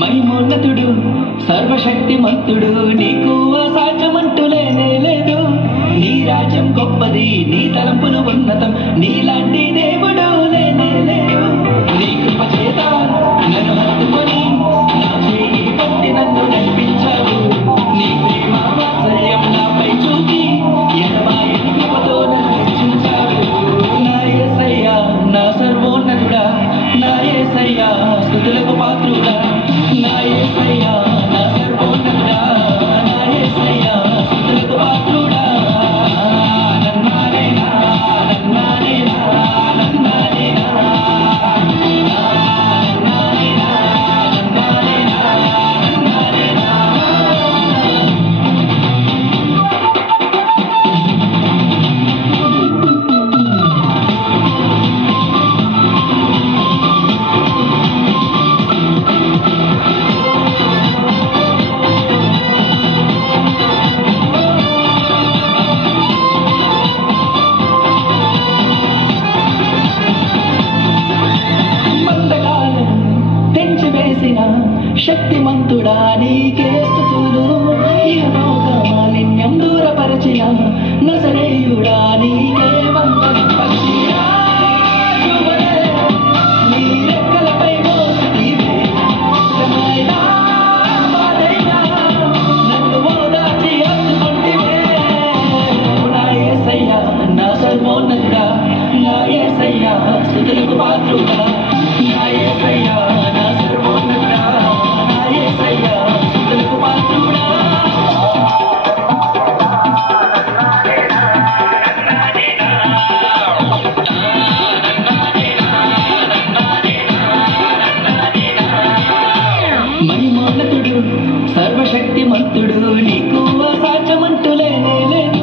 మైమోన్నతుడు సర్వశక్తిమంతుడు నీకు అసాధ్యమంటూ లేనే లేదు. నీ రాజ్యం గొప్పది, నీ తలంపులు ఉన్నతం, నీలాంటి దేవుడు లేనే లేడు. నీ కృప చేత నన్ను హత్తుకొని నా చేయి పట్టి నన్ను నడిపించావు. నీ ప్రేమ వాత్సల్యం నాపై చూపి ఎడబాయని కృపతో నన్ను రక్షించావు. నా యేసయ్యా నా సర్వోన్నతుడా, నా యేసయ్యా స్తుతులకు పాత్రుడా, నా యేసయ్యా నా సర్వోన్నతుడా, నా యేసయ్యా స్తుతులకు పాత్రుడా. నన్నానేనా నన్నానేనా నన్నానేనా నన్నానేనా నన్నానేనా నన్నానేనా. శక్తిమంతుడా నీకే స్తుతులు, ఇహలోక మాలిన్యం దూరపరచిన నజరేయుడా నీకే వందనం. పక్షిరాజువలే నీ రెక్కలపై మోసితివే, శ్రమైనా బాధైనా నన్ను ఓదార్చి హత్తుకొంటివే. నా యేసయ్యా నా సర్వోన్నతుడా, నా యేసయ్యా స్తుతులకు పాత్రుడా, నా యేసయ్యా నా సర్వోన్నతుడా, నా యేసయ్యా స్తుతులకు పాత్రుడా. మైమోన్నతుడు సర్వశక్తిమంతుడు నీకు అసాధ్యమంటూ లేనే లేదు.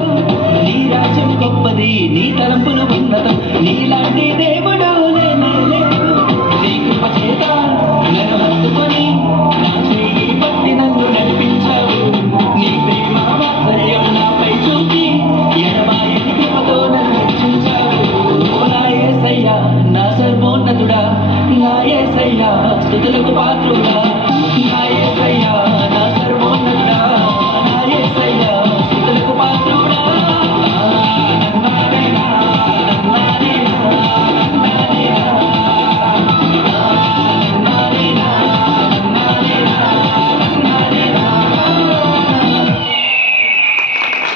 నీ రాజ్యం గొప్పది, నీ తలంపులు ఉన్నతం, నీలాంటి